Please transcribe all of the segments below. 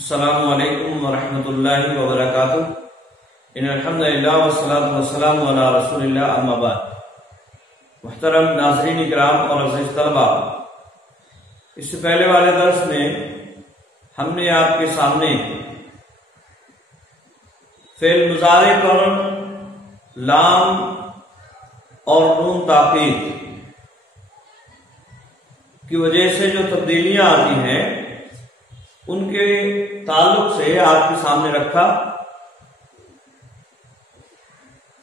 السلام علیکم ورحمۃ اللہ وبرکاتہ۔ ان الحمد للہ والصلاۃ والسلام علی رسول اللہ، اما بعد۔ محترم ناظرین کرام اور عزیز طلبہ، اس سے پہلے والے درس میں ہم نے آپ کے سامنے فعل مضارع پر لام اور نون تاکید کی وجہ سے جو تبدیلیاں آتی ہیں ان کے تعلق سے آپ کے سامنے رکھا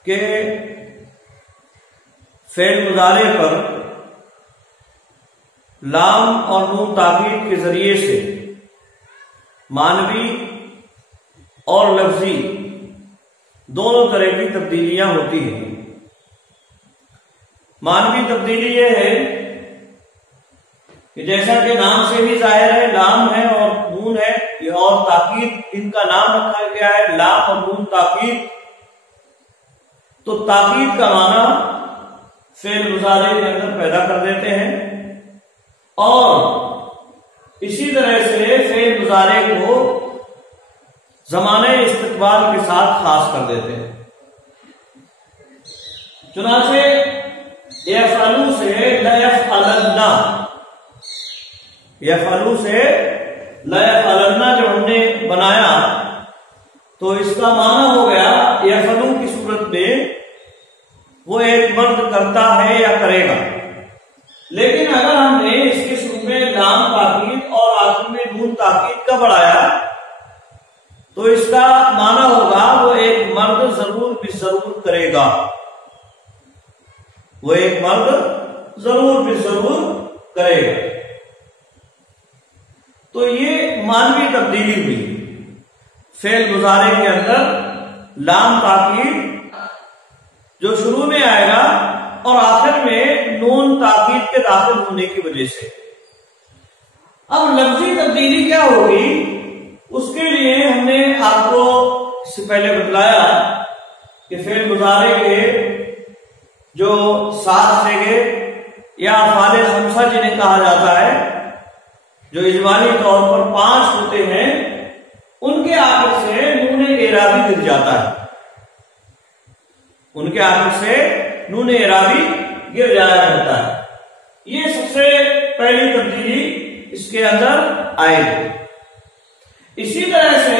کہ فعل مضارع پر لام اور نون تاکید کے ذریعے سے معنوی اور لفظی دونوں طرح کی تبدیلیاں ہوتی ہیں۔ معنوی تبدیلی یہ ہے کہ جیسا کہ نام سے بھی ظاہر ہے، لام ہے اور نون ہے، یہ اور تاکید ان کا نام رکھا گیا ہے لام اور نون تاکید، تو تاکید کا معنی فعل مضارع کے اندر پیدا کر دیتے ہیں اور اسی طرح سے فعل مضارع کو زمانہ استقبال کے ساتھ خاص کر دیتے ہیں۔ چنانچہ یفعلوا سے لیفعلن، یفعلوا سے لیفعلن جب ہم نے بنایا تو اس کا معنی ہو گیا یفعلوا کی صورت میں وہ ایک مرد کرتا ہے یا کرے گا، لیکن اگر ہم نے اس کے شروع میں لام تاکید اور آخر میں نون تاکید کا بڑھایا تو اس کا معنی ہوگا وہ ایک مرد ضرور بھی ضرور کرے گا، وہ ایک مرد ضرور بھی ضرور کرے گا۔ تو یہ معنوی تبدیلی ہوئی فعل مضارع کے اندر لام تاکید جو شروع میں آئے گا اور آخر میں نون تاکید کے داخل ہونے کی وجہ سے۔ اب لفظی تبدیلی کیا ہوگی، اس کے لیے ہم نے آپ کو اس سے پہلے بتلایا کہ فعل مضارع کے جو 7 صیغے یا افعال خمسہ جنہیں کہا جاتا ہے، جو اجمالی طور پر 5 ہوتے ہیں، ان کے آخر سے نون اعرابی گر جاتا ہے، ان کے آخر سے نون اعرابی گر جایا کرتا ہے۔ یہ سب سے پہلی تبدیلی اس کے اندر آئے گی۔ اسی طرح سے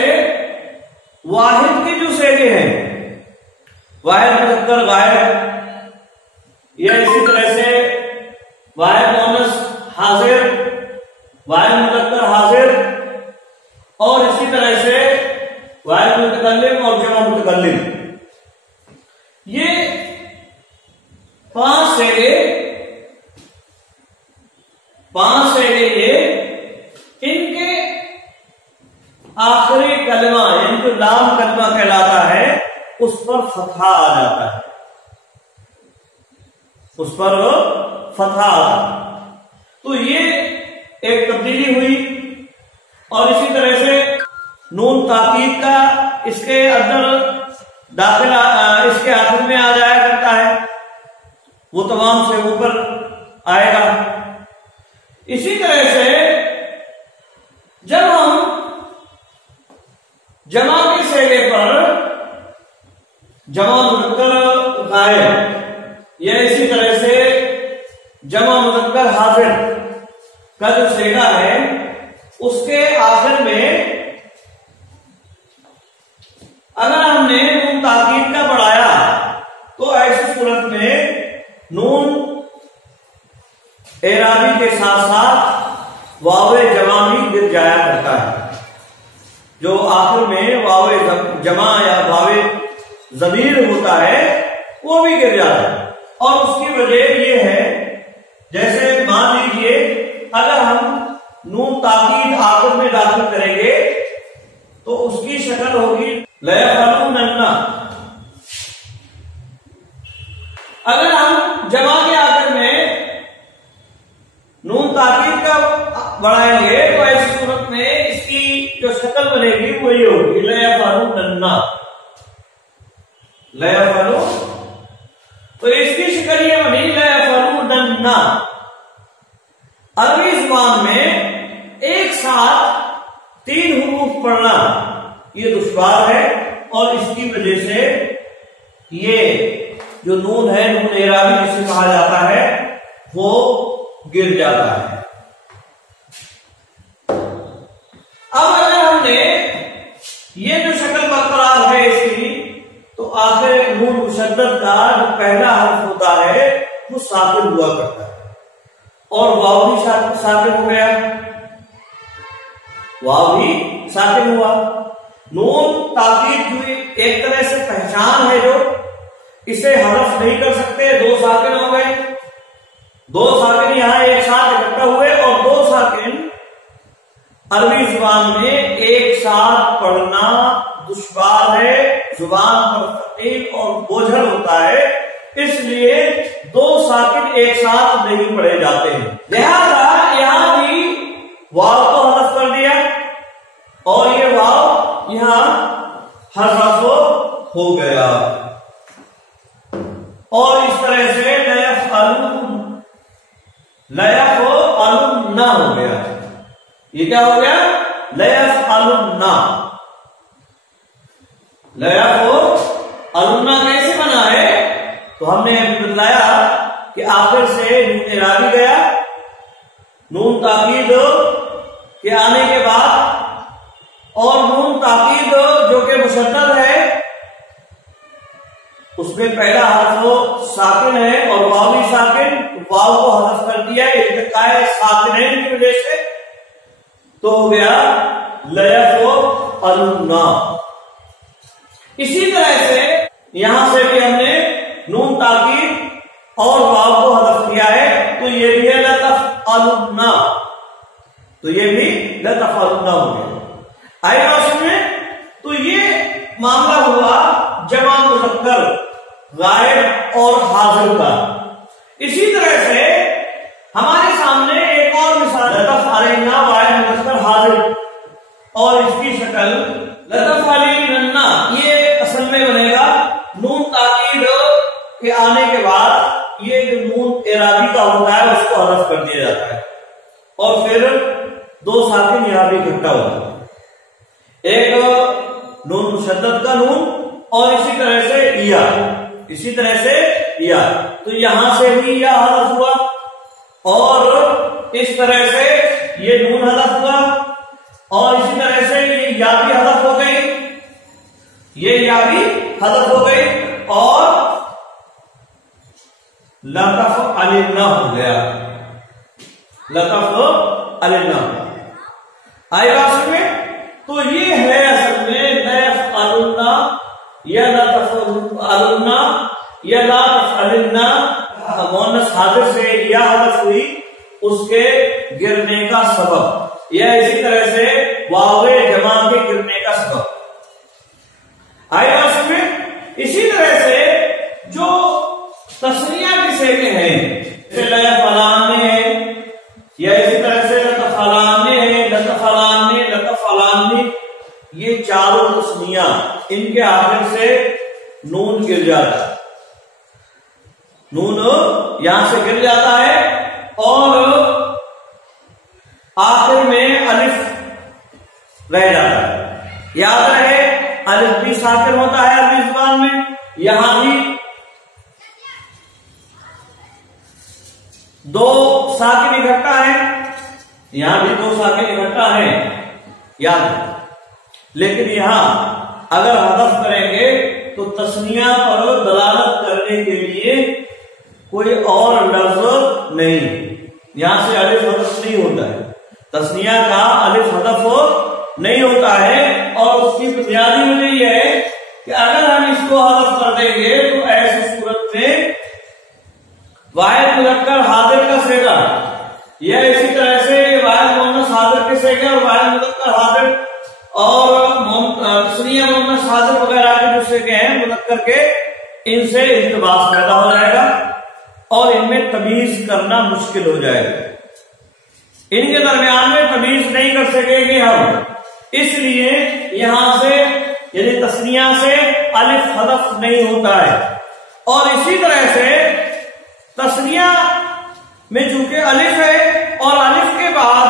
واحد کے جو صیغے ہیں، واحد مذکر غائب، یا اسی طرح سے واحد مؤنث حاضر، واحد مذکر حاضر، اور اسی طرح سے واحد متکلم اور جمع متکلم، یہ 5 صیغے یہ ان کے آخری کلمہ یعنی جو لام کلمہ کہلاتا ہے اس پر فتحہ آ جاتا ہے، اس پر فتحہ آتا ہے۔ تو یہ ایک تبدیلی ہوئی، اور اسی طرح سے نون تاکید کا اس کے اندر داخلہ اس کے آخر میں آ جایا کرتا ہے، وہ تمام سے اوپر آئے گا۔ اسی طرح سے جب ہم جمع کے صیغے پر جمع مذکر غائب یا اسی طرح سے جمع مذکر حاضر کا جو صیغہ ہے اس کے آخر میں اگر ہم نے نون تاکید کا بڑھایا تو ایسی صورت میں نون اعرابی کے ساتھ ساتھ واو جمع بھی گر جایا کرتا ہے، جو آخر میں واو جمع یا واو ضمیر ہوتا ہے وہ بھی گر جاتا ہے۔ اور اس کی وجہ یہ ہے، جیسے مان لیجئے اگر ہم نون تاکید آخر میں داخل کریں گے تو اس کی شکل ہوگی لیفعلن۔ اگر ہم جمع کے آخر میں نون تاکید کا بڑھائیں گے تو ایسی صورت میں اس کی جو شکل بنے گی وہ یہ ہوگی لیفعلن، لیفعلن، تو اس کی شکل یہ بنی لیفعلن۔ عربی زبان میں ایک ساتھ 3 حروف پڑھنا یہ دشوار ہے، اور اس کی وجہ سے یہ جو نون ہے، نون اعرابی جسے کہا جاتا ہے، وہ گر جاتا ہے۔ اب اگر ہم نے یہ جو شکل برقرار ہے اس کی، تو آخر نون مشدد کا جو پہلا حرف ہوتا ہے وہ ساکن ہوا کرتا ہے، اور واو بھی ساکن ہو گیا، واو بھی ساکن ہوا۔ نون تاکید جو ایک طرح سے پہچان ہے، جو اسے حذف نہیں کر سکتے، 2 ساکن ہو گئے، 2 ساکن یہاں ایک ساتھ اکٹھا ہوئے، اور 2 ساکن عربی زبان میں ایک ساتھ پڑھنا دشوار ہے، زبان پر ثقیل اور بوجھل ہوتا ہے، اس لیے 2 ساکن ایک ساتھ نہیں پڑھے جاتے ہیں۔ لہذا یہاں بھی واو کو حذف کر دیا، اور یہ واو یہاں حذف ہو گیا، اور اس طرح سے لیفعلن ہو گیا۔ یہ کیا ہو گیا؟ لیفعلن۔ لیفعلن کیسے بنا ہے؟ تو ہم نے بتلایا کہ آخر سے نون اعرابی گیا، نون تاکید کے آنے کے بعد، اور نون تاکید جو کہ مشدد ہے اس میں پہلا حرف ساکن ہے اور واو بھی ساکن، واو کو حذف کر دیا التقاء ساکنین کی وجہ سے، تو ہو گیا لیفعلن۔ اسی طرح سے یہاں سے بھی ہم نے نون تاکید اور واو کو حذف کیا ہے، تو یہ بھی ہے لتفعلن، تو یہ بھی لتفعلن ہو گیا۔ آئے گا اس میں، تو یہ معاملہ ہوا جمع مذکر غائب اور حاضر کا۔ اسی طرح سے ہمارے سامنے ایک اور مثال لتفعلن واحد مذکر حاضر، اور اس کی شکل لتفعلن، یہ اصل میں بنے گا نون تاکید کے آنے کے بعد یہ جو نون اعرابی کا ہوتا ہے اس کو حذف کر دیا جاتا ہے، اور پھر 2 ساکن یہاں بھی اکٹھا ہوتا ہے، ایک نون مشدد کا نون، اور اسی طرح سے یا، تو یہاں سے بھی یا حذف ہوا، اور اس طرح سے یہ نون حذف ہوا، اور اسی طرح سے یہ یا بھی حذف ہو گئی، یہ یا بھی حذف ہو گئی، اور لتفعلن ہو گیا، لتفعلن آئے گا اس میں۔ تو یہ ہے اصل میں لیفعلن یا لتفعلن یا لا تفعلن، مؤنث حاضر سے یا حذف ہوئی اس کے گرنے کا سبب، یا اسی طرح سے واو جمع کے گرنے کا سبب آئے گا اس میں۔ اسی طرح سے جو تثنیہ کے صیغے ہیں، جیسے لیفعلن ہے، یا اسی طرح سے لتفعلن ہے، لتفعلن، یہ چاروں تثنیہ ان کے آخر سے نون گر جاتا ہے، نون یہاں سے گر جاتا ہے، اور آخر میں الف رہ جاتا ہے۔ یاد رہے الف بھی ساکن ہوتا ہے عربی زبان میں، یہاں بھی 2 ساکن اکٹھا ہے، یہاں بھی 2 ساکن اکٹھا ہے، یاد رہے۔ لیکن یہاں اگر حذف کریں گے تو تثنیہ پر دلالت کرنے کے لیے کوئی اور لفظ نہیں، یہاں سے الف حذف نہیں ہوتا ہے، تثنیہ کا الف حذف نہیں ہوتا ہے، اور اس کی بنیادی وجہ یہ ہے کہ اگر ہم اس کو حذف کر دیں گے تو ایسی صورت میں واحد مذکر حاضر کا صیغہ، یا اسی طرح سے واحد مؤنث حاضر کے صیغے اور واحد مذکر حاضر اور تثنیہ مؤنث حاضر وغیرہ کے جو صیغے ہیں مذکر کے، ان سے التباس پیدا ہو جائے گا، اور ان میں تمیز کرنا مشکل ہو جائے گا، ان کے درمیان میں تمیز نہیں کر سکیں گے ہم، اس لیے یہاں سے یعنی تثنیہ سے الف حذف نہیں ہوتا ہے۔ اور اسی طرح سے تثنیہ میں چونکہ الف ہے، اور الف کے بعد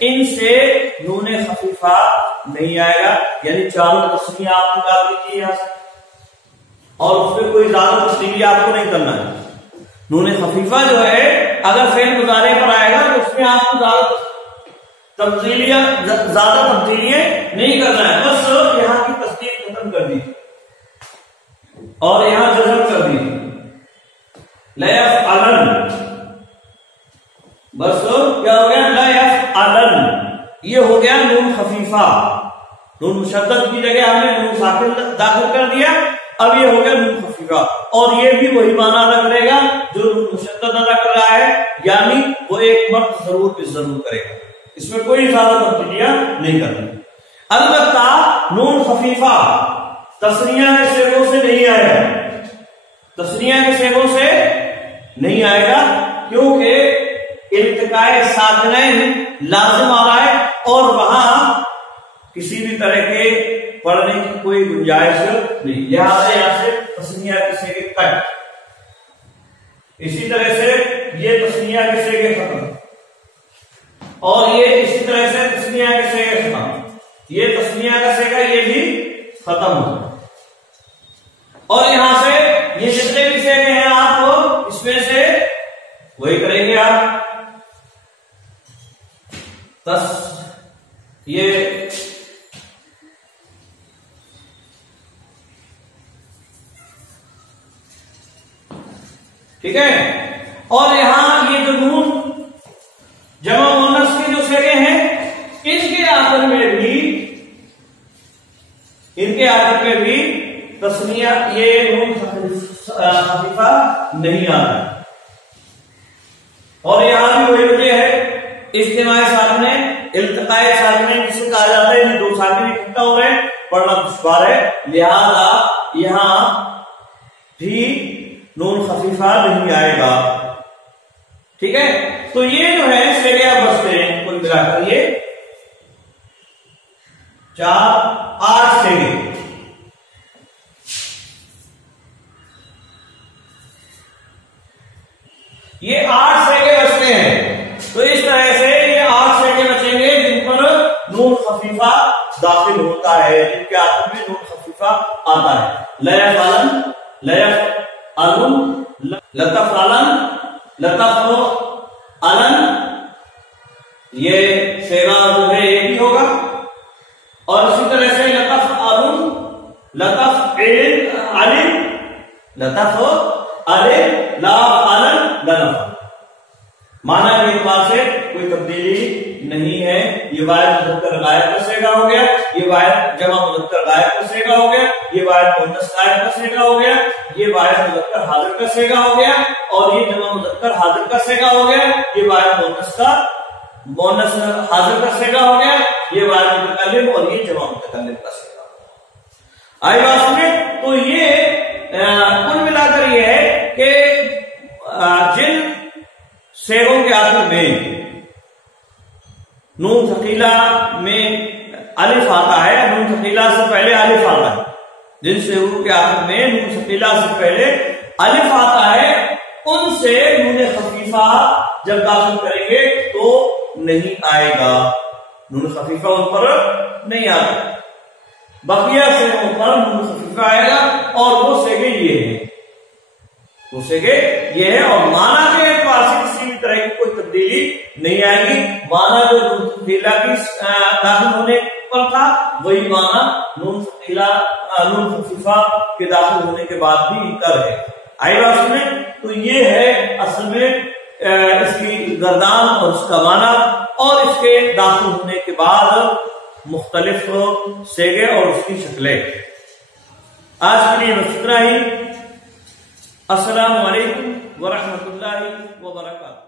ان سے نون خفیفہ نہیں آئے گا، یعنی چاروں تسنیہ آپ نکال دیجیے یہاں سے، اور اس میں کوئی زیادہ تبدیلی آپ کو نہیں کرنا ہے۔ نون خفیفہ جو ہے اگر فعل مضارع پر آئے گا تو اس میں آپ کو زیادہ تبدیلیاں نہیں کرنا ہے، بس یہاں کی تصدیق ختم کر دیجیے اور یہاں جزم کر دیجیے لیفعلن، بس کیا ہو گیا لیفعلن، یہ ہو گیا نون خفیفہ، نون مشدد کی جگہ ہم نے نون ساکن داخل کر دیا، اب یہ ہو گیا نون خفیفہ، اور یہ بھی وہی معنی ادا کرے گا جو نون مشدد ادا کر رہا ہے، یعنی وہ ایک مرد ضرور بھی ضرور کرے گا، اس میں کوئی زیادہ تبدیلیاں نہیں کرنی۔ البتہ نون خفیفہ تثنیہ کے صیغوں سے نہیں آئے گا، تثنیہ کے صیغوں سے نہیں آئے گا، کیونکہ التقاء ساکنین لازم آ رہا ہے اور وہاں کسی بھی طرح کے پڑھنے کی کوئی گنجائش نہیں، لہٰذا یہاں سے تثنیہ کے صیغے کٹ، اسی طرح سے یہ تثنیہ کے صیغے ختم، اور یہ اسی طرح سے تثنیہ کے صیغے ختم، یہ تثنیہ کا صیغہ یہ بھی ختم ہو، اور یہاں سے یہ جتنے بھی صیغے ہیں آپ اس میں سے وہی کریں گے آپ، یہ ٹھیک ہے، اور یہاں یہ جو نون جمع مؤنث کے جو صیغے ہیں ان کے آخر میں بھی تسنیہ یہ نون خفیفہ نہیں آ رہا، اور یہاں بھی وہی وجہ ہے اجتماع ساکنین التقاء ساکنین جسے کہا جاتا ہے، یہ دو ساکنین اکٹھا ہو رہے ہیں، پڑھنا دشوار ہے، لہذا یہاں بھی نون خفیفہ نہیں آئے گا، ٹھیک ہے۔ تو یہ جو ہے صیغے آپ بچتے ہیں کل ملا کر یہ 8 صیغے، یہ 8 صیغے بچتے ہیں، تو اس طرح سے یہ 8 صیغے بچیں گے جن پر نون خفیفہ داخل ہوتا ہے، جن کے آخر میں نون خفیفہ آتا ہے، لیفعلن، لیفعلن، لتفعلن، لتفعلن، یہ صیغہ جو ہے یہ بھی ہوگا، اور اسی طرح سے لتفعلن، لتفعلن، لتفعلن، لافعلن، لنفعلن، معنی کے اعتبار سے کوئی تبدیلی نہیں ہے، یہ واحد مذکر غائب کا صیغہ ہو گیا، یہ واحد جمع مذکر غائب کا صیغہ ہو گیا، یہ واحد مؤنث غائب کا صیغہ ہو گیا، یہ واحد مذکر حاضر کا صیغہ ہو گیا، اور یہ جمع مذکر حاضر کا صیغہ ہو گیا، یہ واحد مؤنث حاضر کا صیغہ ہو گیا، یہ واحد متکلم اور یہ جمع متکلم کا صیغہ ہو گیا۔ آئی بات سمجھے؟ تو یہ کل ملا کر یہ ہے کہ جن صیغوں کے آخر میں نون ثقیلہ میں الف آتا ہے، نون ثقیلہ سے پہلے الف آتا ہے، جن صیغوں کے آخر میں نون ثقیلہ سے پہلے الف آتا ہے، ان سے نون خفیفہ جب داخل کریں گے تو نہیں آئے گا، نون خفیفہ ان پر نہیں آئے گا، بقیہ صیغوں پر نون خفیفہ آئے گا، اور وہ صیغے یہ ہیں، وہ صیغے یہ ہے، اور معنی کے اعتبار سے کسی بھی طرح کی کوئی تبدیلی نہیں آئے گی، معنی جو نون ثقیلہ کی داخل ہونے پر تھا وہی معنی نون خفیفہ کے داخل ہونے کے بعد بھی ان کا رہے۔ آئی بات میں؟ تو یہ ہے اصل میں اس کی گردان اور اس کا معنی، اور اس کے داخل ہونے کے بعد مختلف صیغے اور اس کی شکلیں۔ آج کے لیے بس اتنا ہی، السلام علیکم ورحمۃ اللہ وبرکاتہ۔